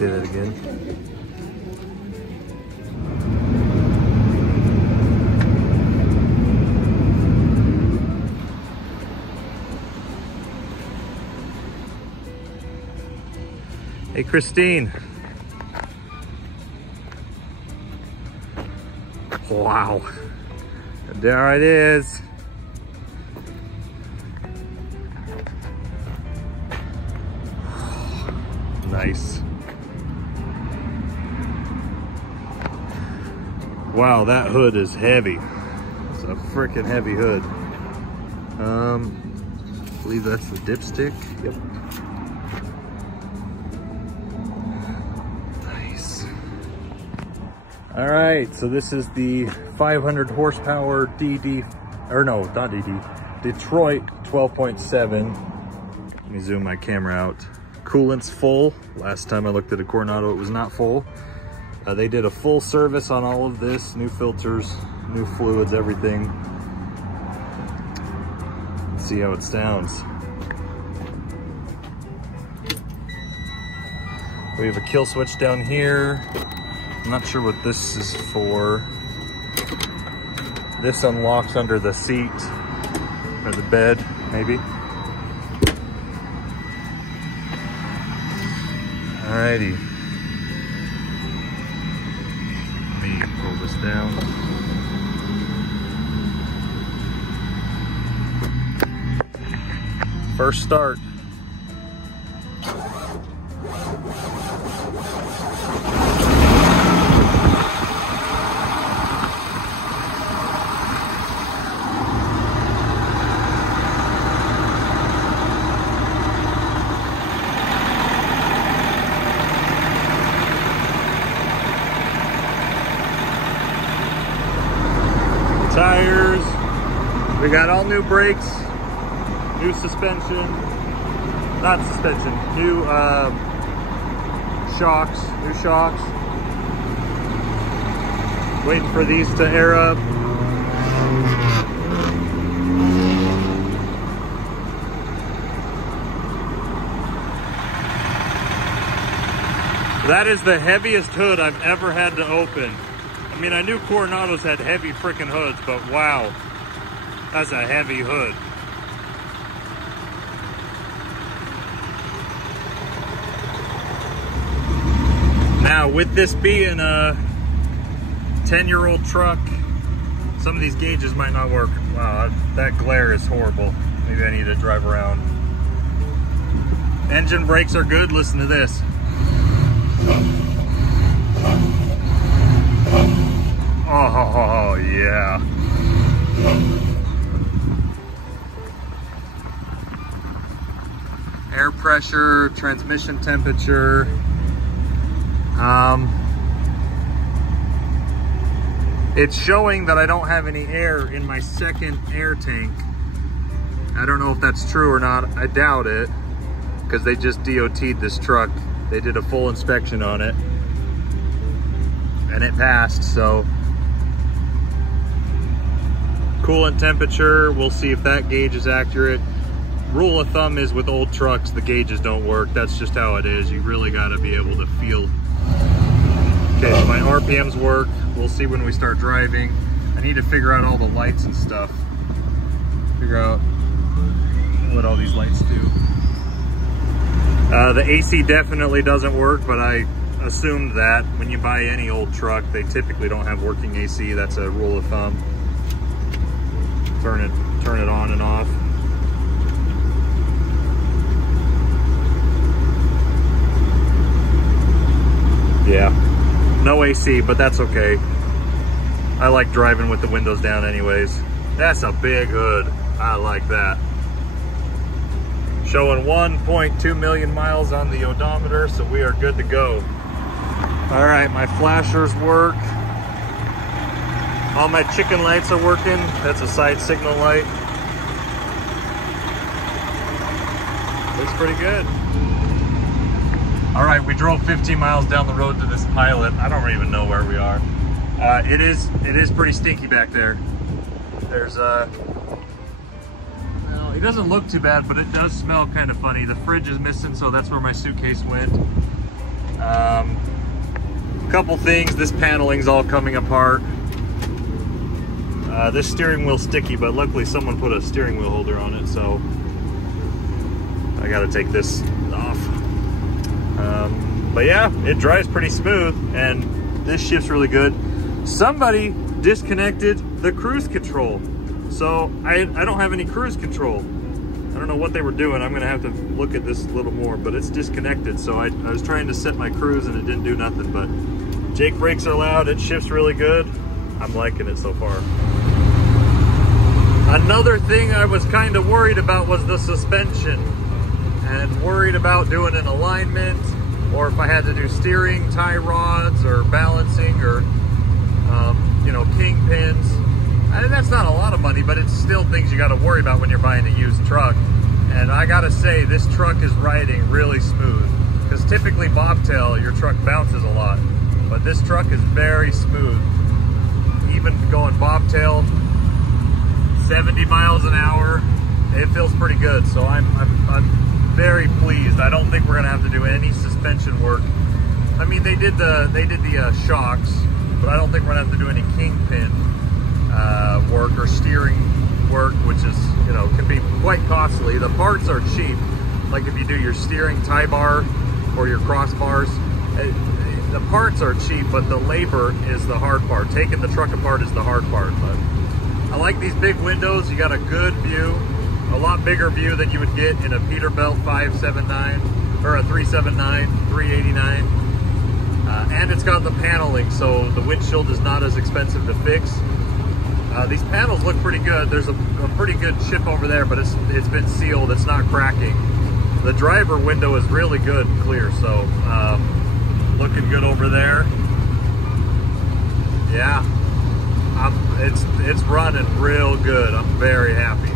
Say that again. Hey, Christine. Wow. There it is. Nice. Wow, that hood is heavy. It's a freaking heavy hood. I believe that's the dipstick. Yep. Nice. All right, so this is the 500 horsepower Detroit 12.7. Let me zoom my camera out. Coolant's full. Last time I looked at a Coronado, it was not full. They did a full service on all of this, new filters, new fluids, everything. Let's see how it sounds. We have a kill switch down here. I'm not sure what this is for. This unlocks under the seat or the bed, maybe. Alrighty. Let me pull this down. First start. Tires, we got all new brakes, new suspension, not suspension, new shocks, waiting for these to air up. That is the heaviest hood I've ever had to open. I mean, I knew Coronados had heavy freaking hoods, but wow, that's a heavy hood. Now, with this being a 10-year-old truck, some of these gauges might not work. Wow, that glare is horrible. Maybe I need to drive around. Engine brakes are good. Listen to this. Oh, yeah. Air pressure, transmission temperature. It's showing that I don't have any air in my second air tank. I don't know if that's true or not. I doubt it, because they just DOT'd this truck. They did a full inspection on it, and it passed, so. Coolant temperature, we'll see if that gauge is accurate. Rule of thumb is with old trucks, the gauges don't work. That's just how it is. You really gotta be able to feel. Okay, so my RPMs work. We'll see when we start driving. I need to figure out all the lights and stuff. Figure out what all these lights do. The AC definitely doesn't work, but I assumed that when you buy any old truck, they typically don't have working AC. That's a rule of thumb. Turn it on and off. Yeah, no AC, but that's okay. I like driving with the windows down anyways. That's a big hood. I like that. Showing 1.2 million miles on the odometer, so we are good to go. All right, my flashers work. All my chicken lights are working. That's a side signal light. Looks pretty good. All right, we drove 15 miles down the road to this pilot. I don't even know where we are. It is pretty stinky back there. There's well, it doesn't look too bad, but it does smell kind of funny. The fridge is missing, so that's where my suitcase went. Couple things, this paneling's all coming apart. This steering wheel's sticky, but luckily someone put a steering wheel holder on it, so I gotta take this off. But yeah, it drives pretty smooth, and this shifts really good. Somebody disconnected the cruise control, so I don't have any cruise control. I don't know what they were doing. I'm gonna have to look at this a little more, but it's disconnected. So I was trying to set my cruise and it didn't do nothing, but Jake brakes are loud. It shifts really good. I'm liking it so far. Another thing I was kind of worried about was the suspension, and worried about doing an alignment, or if I had to do steering, tie rods, or balancing, or you know, kingpins. And that's not a lot of money, but it's still things you got to worry about when you're buying a used truck. And I gotta say, this truck is riding really smooth, because typically bobtail, your truck bounces a lot, but this truck is very smooth. Even going bobtail 70 miles an hour, it feels pretty good. So I'm very pleased. I don't think we're gonna have to do any suspension work. I mean, they did the shocks, but I don't think we're gonna have to do any kingpin work or steering work, which is, you know, can be quite costly. The parts are cheap. Like if you do your steering tie bar or your crossbars, the parts are cheap, but the labor is the hard part. Taking the truck apart is the hard part. But I like these big windows. You got a good view, a lot bigger view than you would get in a Peterbilt 579 or a 379, 389. And it's got the paneling, so the windshield is not as expensive to fix. These panels look pretty good. There's a pretty good chip over there, but it's been sealed. It's not cracking. The driver window is really good and clear, so looking good over there. Yeah, it's running real good. I'm very happy.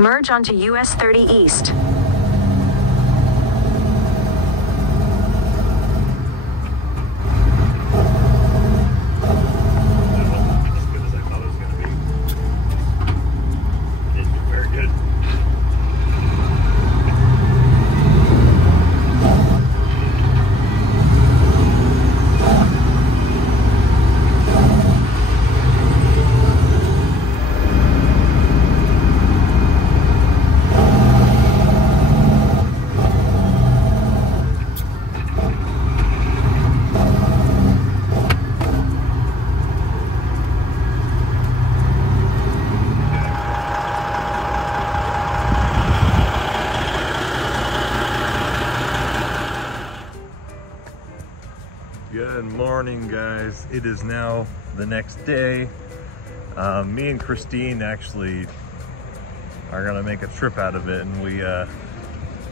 Merge onto US 30 East. Good morning, guys. It is now the next day. Me and Christine actually are gonna make a trip out of it, and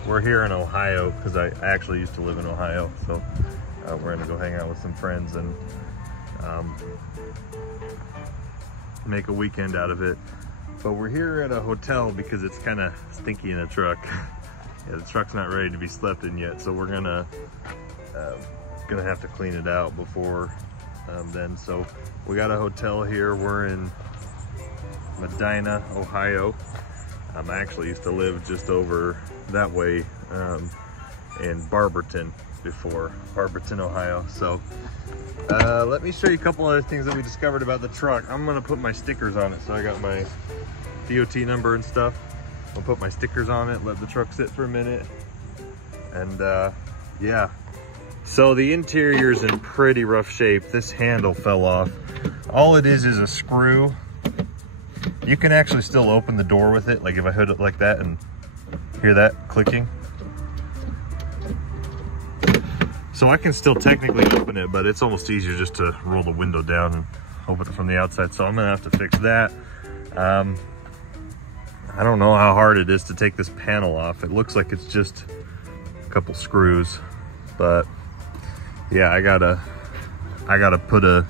we're here in Ohio because I actually used to live in Ohio, so we're gonna go hang out with some friends and make a weekend out of it. But we're here at a hotel because it's kind of stinky in the truck. Yeah, the truck's not ready to be slept in yet, so we're gonna have to clean it out before then. So we got a hotel here. We're in Medina, Ohio. I actually used to live just over that way in Barberton before, Barberton, Ohio. So let me show you a couple other things that we discovered about the truck. I'm gonna put my stickers on it. So I got my DOT number and stuff. I'll put my stickers on it, let the truck sit for a minute, and yeah. So the interior is in pretty rough shape. This handle fell off. All it is a screw. You can actually still open the door with it. Like if I hood it like that and hear that clicking. So I can still technically open it, but it's almost easier just to roll the window down and open it from the outside. So I'm gonna have to fix that. I don't know how hard it is to take this panel off. It looks like it's just a couple screws, but yeah, I gotta put a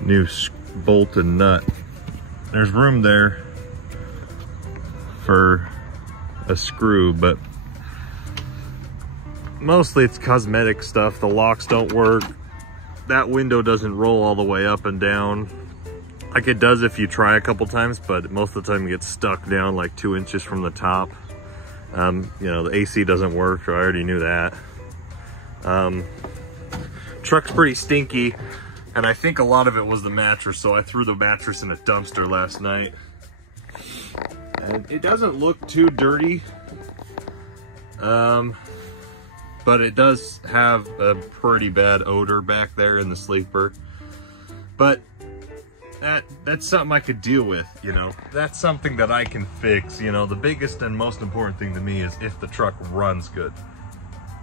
new bolt and nut. There's room there for a screw, but mostly it's cosmetic stuff. The locks don't work. That window doesn't roll all the way up and down. Like it does if you try a couple times, but most of the time it gets stuck down like 2 inches from the top. You know, the AC doesn't work, so I already knew that. Truck's pretty stinky, and I think a lot of it was the mattress, so I threw the mattress in a dumpster last night. And it doesn't look too dirty, but it does have a pretty bad odor back there in the sleeper. But that's something I could deal with, you know. That's something that I can fix, you know. The biggest and most important thing to me is if the truck runs good.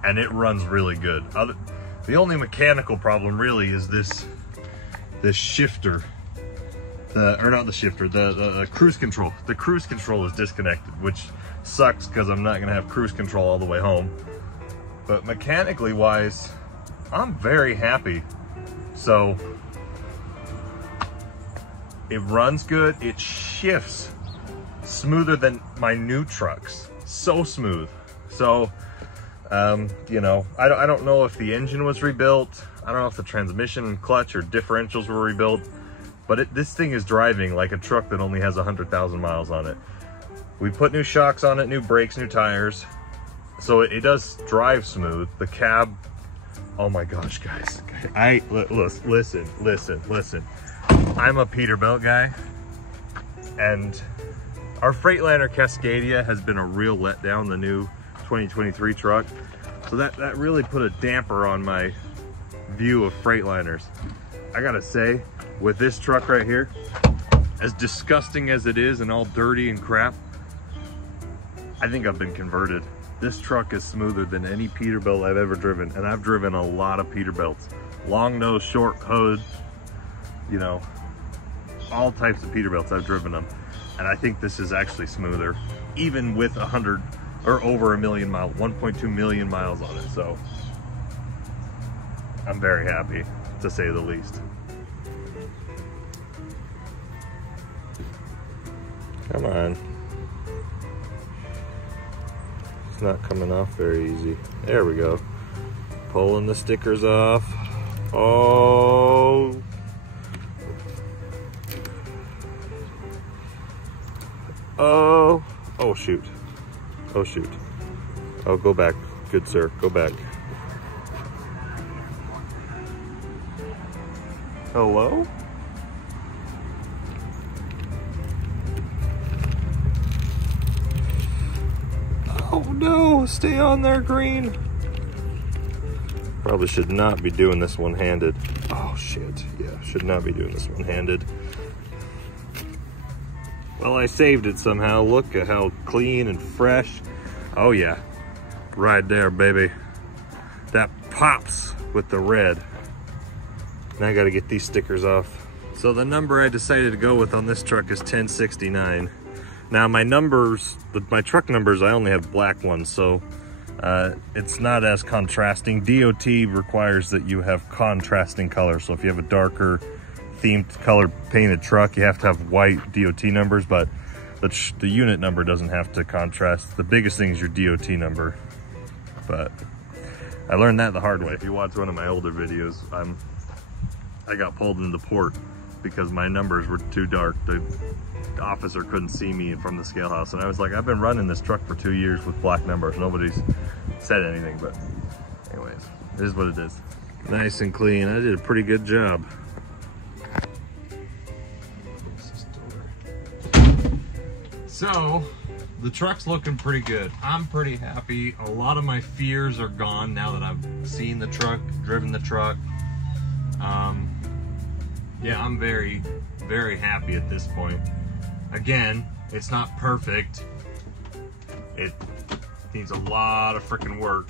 And it runs really good. The only mechanical problem really is this shifter. The cruise control. The cruise control is disconnected, which sucks because I'm not gonna have cruise control all the way home. But mechanically wise, I'm very happy. So it runs good, it shifts smoother than my new trucks. So smooth. So you know, I don't know if the engine was rebuilt. I don't know if the transmission and clutch or differentials were rebuilt. But this thing is driving like a truck that only has 100,000 miles on it. We put new shocks on it, new brakes, new tires. So it does drive smooth. The cab, oh my gosh, guys. Listen. I'm a Peterbilt guy. And our Freightliner Cascadia has been a real letdown, the new 2023 truck. So that really put a damper on my view of Freightliners. I gotta say, with this truck right here, as disgusting as it is and all dirty and crap, I think I've been converted. This truck is smoother than any Peterbilt I've ever driven, and I've driven a lot of Peterbilts. Long nose, short hood, you know, all types of Peterbilts, I've driven them. And I think this is actually smoother, even with 100 or over a million miles, 1.2 million miles on it. So I'm very happy, to say the least. Come on. It's not coming off very easy. There we go. Pulling the stickers off. Oh. Oh. Oh, shoot. Oh, shoot. Oh, go back. Good sir, go back. Hello? Oh no, stay on there, green. Probably should not be doing this one-handed. Oh shit, yeah, should not be doing this one-handed. Well, I saved it somehow. Look at how clean and fresh. Oh yeah, right there, baby. That pops with the red. Now I gotta get these stickers off. So the number I decided to go with on this truck is 1069. Now my numbers, my truck numbers, I only have black ones, so it's not as contrasting. DOT requires that you have contrasting colors. So if you have a darker themed color painted truck, you have to have white DOT numbers, but the unit number doesn't have to contrast. The biggest thing is your DOT number. But I learned that the hard way. If you watch one of my older videos, I got pulled into port because my numbers were too dark. The officer couldn't see me from the scale house, and I was like, I've been running this truck for 2 years with black numbers. Nobody's said anything, but anyways, it is what it is. Nice and clean. I did a pretty good job. So the truck's looking pretty good. I'm pretty happy. A lot of my fears are gone now that I've seen the truck, driven the truck. Yeah, I'm very, very happy at this point. Again, it's not perfect. It needs a lot of freaking work.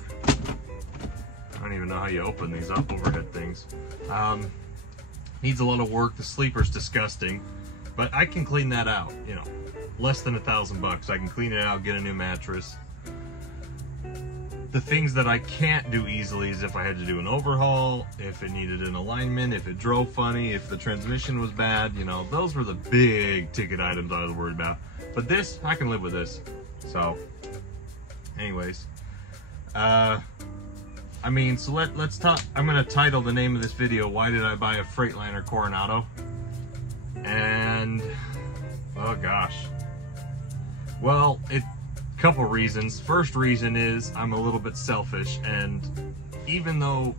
I don't even know how you open these up overhead things. Needs a lot of work. The sleeper's disgusting, but I can clean that out, you know. Less than $1,000 I can clean it out, get a new mattress. The things that I can't do easily is if I had to do an overhaul, if it needed an alignment, if it drove funny, if the transmission was bad, you know, those were the big ticket items I was worried about. But this, I can live with this. So anyways, I mean, so let's talk. I'm gonna title the name of this video, "Why Did I Buy a Freightliner Coronado?" And oh gosh, well, couple reasons. First reason is I'm a little bit selfish, and even though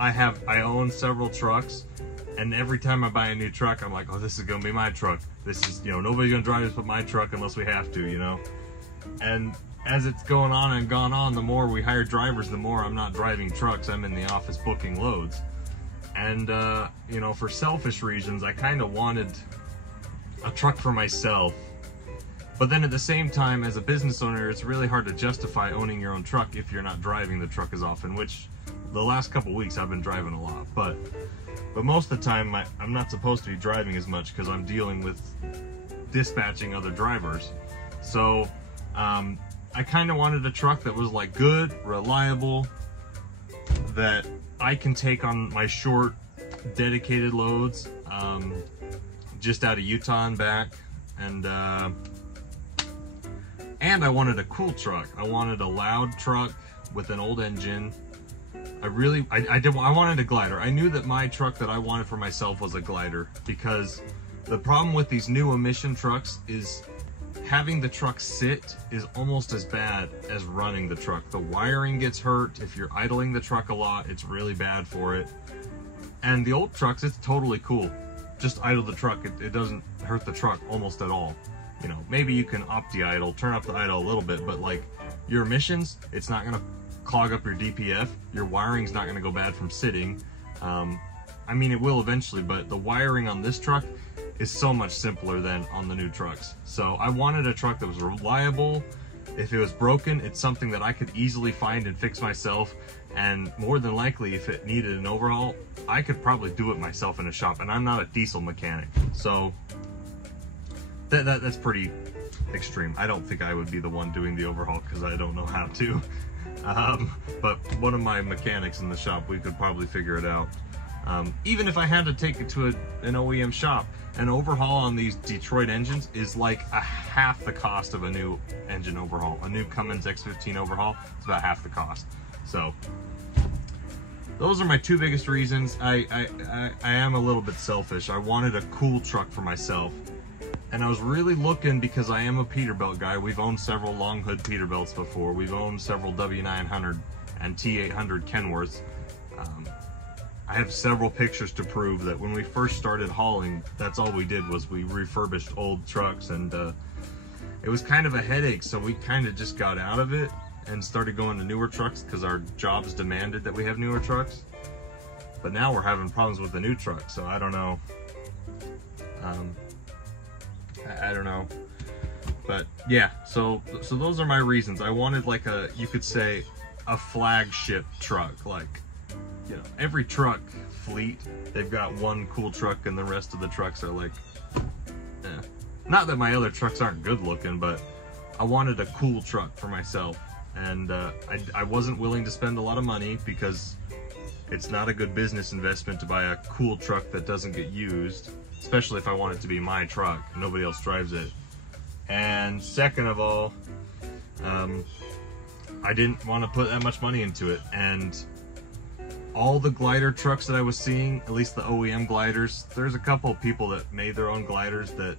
I own several trucks, and every time I buy a new truck, I'm like, oh, this is gonna be my truck. This is, you know, nobody's gonna drive this but my truck unless we have to, you know. And as it's going on and gone on, the more we hire drivers, the more I'm not driving trucks. I'm in the office booking loads. And you know, for selfish reasons, I kind of wanted a truck for myself. But then at the same time, as a business owner, it's really hard to justify owning your own truck if you're not driving the truck as often, which the last couple weeks I've been driving a lot. But most of the time, I'm not supposed to be driving as much because I'm dealing with dispatching other drivers. So I kind of wanted a truck that was like good, reliable, that I can take on my short, dedicated loads, just out of Utah and back. And I wanted a cool truck. I wanted a loud truck with an old engine. I wanted a glider. I knew that my truck that I wanted for myself was a glider, because the problem with these new emission trucks is having the truck sit is almost as bad as running the truck. The wiring gets hurt. If you're idling the truck a lot, it's really bad for it. And the old trucks, it's totally cool. Just idle the truck. It doesn't hurt the truck almost at all. You know, maybe you can up the idle, turn up the idle a little bit, but like your emissions, it's not gonna clog up your DPF. Your wiring's not gonna go bad from sitting. I mean, it will eventually, but the wiring on this truck is so much simpler than on the new trucks. So I wanted a truck that was reliable. If it was broken, it's something that I could easily find and fix myself. And more than likely, if it needed an overhaul, I could probably do it myself in a shop, and I'm not a diesel mechanic. So that's pretty extreme. I don't think I would be the one doing the overhaul because I don't know how to. But one of my mechanics in the shop, we could probably figure it out. Even if I had to take it to an OEM shop, an overhaul on these Detroit engines is like half the cost of a new engine overhaul. A new Cummins X15 overhaul is about half the cost. So those are my two biggest reasons. I am a little bit selfish. I wanted a cool truck for myself. And I was really looking, because I am a Peterbilt guy. We've owned several long hood Peterbilts before. We've owned several W900 and T800 Kenworths. I have several pictures to prove that when we first started hauling, that's all we did was we refurbished old trucks, and it was kind of a headache. So we kind of just got out of it and started going to newer trucks because our jobs demanded that we have newer trucks. But now we're having problems with the new truck, so I don't know. I don't know, but yeah, so those are my reasons. I wanted like you could say a flagship truck. Like, you know, every truck fleet, they've got one cool truck and the rest of the trucks are like, not that my other trucks aren't good looking, but I wanted a cool truck for myself. And I wasn't willing to spend a lot of money, because it's not a good business investment to buy a cool truck that doesn't get used, especially if I want it to be my truck, nobody else drives it. And second of all, I didn't want to put that much money into it. And all the glider trucks that I was seeing, at least the OEM gliders, there's a couple of people that made their own gliders that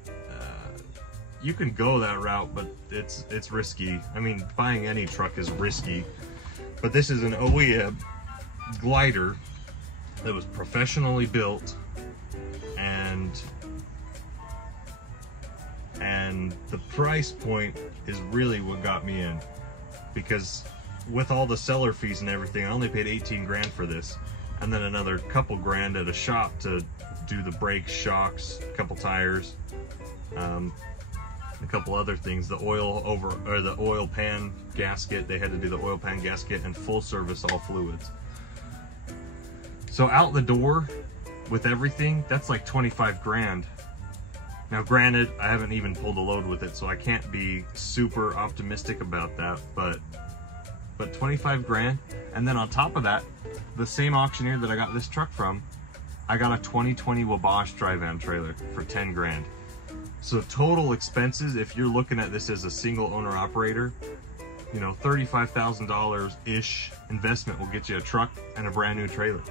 you can go that route, but it's risky. I mean, buying any truck is risky, but this is an OEM glider that was professionally built, and the price point is really what got me in, because with all the seller fees and everything, I only paid 18 grand for this, and then another couple grand at a shop to do the brakes, shocks, a couple tires, a couple other things, the oil pan gasket. They had to do the oil pan gasket and full service all fluids. So out the door with everything, that's like 25 grand. Now granted, I haven't even pulled a load with it, so I can't be super optimistic about that, but 25 grand. And then on top of that, the same auctioneer that I got this truck from, I got a 2020 Wabash dry van trailer for 10 grand. So total expenses, if you're looking at this as a single owner operator, you know, $35,000-ish investment will get you a truck and a brand new trailer.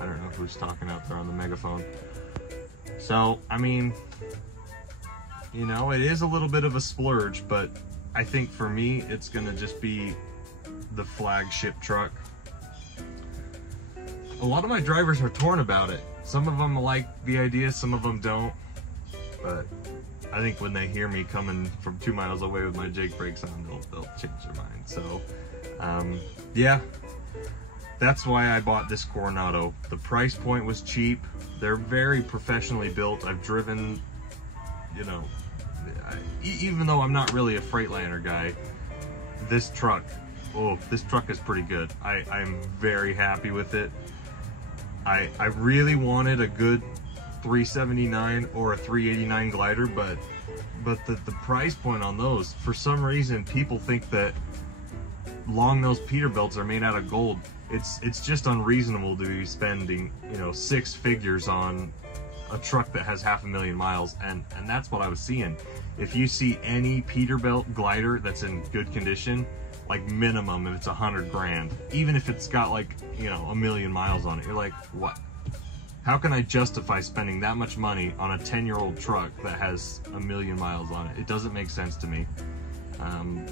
I don't know who's talking out there on the megaphone. So, I mean, you know, it is a little bit of a splurge, but I think for me, it's gonna just be the flagship truck. A lot of my drivers are torn about it. Some of them like the idea, some of them don't. But I think when they hear me coming from 2 miles away with my Jake brakes on, they'll change their mind. So, yeah, that's why I bought this Coronado. The price point was cheap. They're very professionally built. I've driven, you know, even though I'm not really a Freightliner guy, this truck is pretty good. I'm very happy with it. I really wanted a good 379 or a 389 glider, but the price point on those, for some reason, people think that long nose Peterbilts are made out of gold. It's just unreasonable to be spending, you know, 6 figures on a truck that has 500,000 miles, and that's what I was seeing. If you see any Peterbilt glider that's in good condition, like minimum, if it's 100 grand, even if it's got like, you know, 1,000,000 miles on it, you're like, what? How can I justify spending that much money on a 10-year-old truck that has 1,000,000 miles on it? It doesn't make sense to me.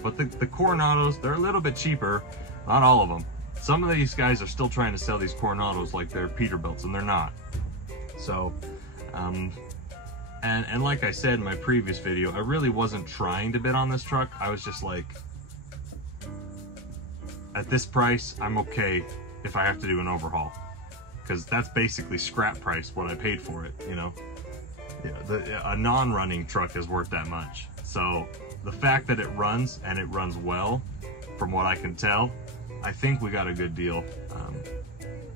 But the Coronados, they're a little bit cheaper. Not all of them. Some of these guys are still trying to sell these Coronados like they're Peterbilts, and they're not. So, and like I said in my previous video, I really wasn't trying to bid on this truck. I was just like, at this price, I'm okay if I have to do an overhaul, because that's basically scrap price what I paid for it, you know. Yeah, a non-running truck is worth that much. So the fact that it runs, and it runs well, from what I can tell, I think we got a good deal.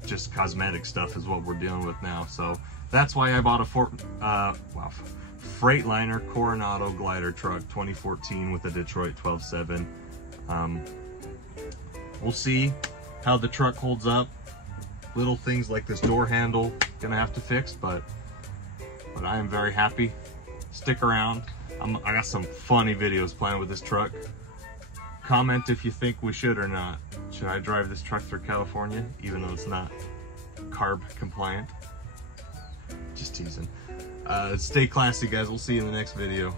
Just cosmetic stuff is what we're dealing with now. So that's why I bought a Freightliner Coronado glider truck 2014 with a Detroit 12.7. We'll see how the truck holds up. Little things like this door handle, gonna have to fix, but I am very happy. Stick around. I got some funny videos planned with this truck. Comment if you think we should or not. Should I drive this truck through California, even though it's not carb compliant? Just teasing. Stay classy, guys. We'll see you in the next video.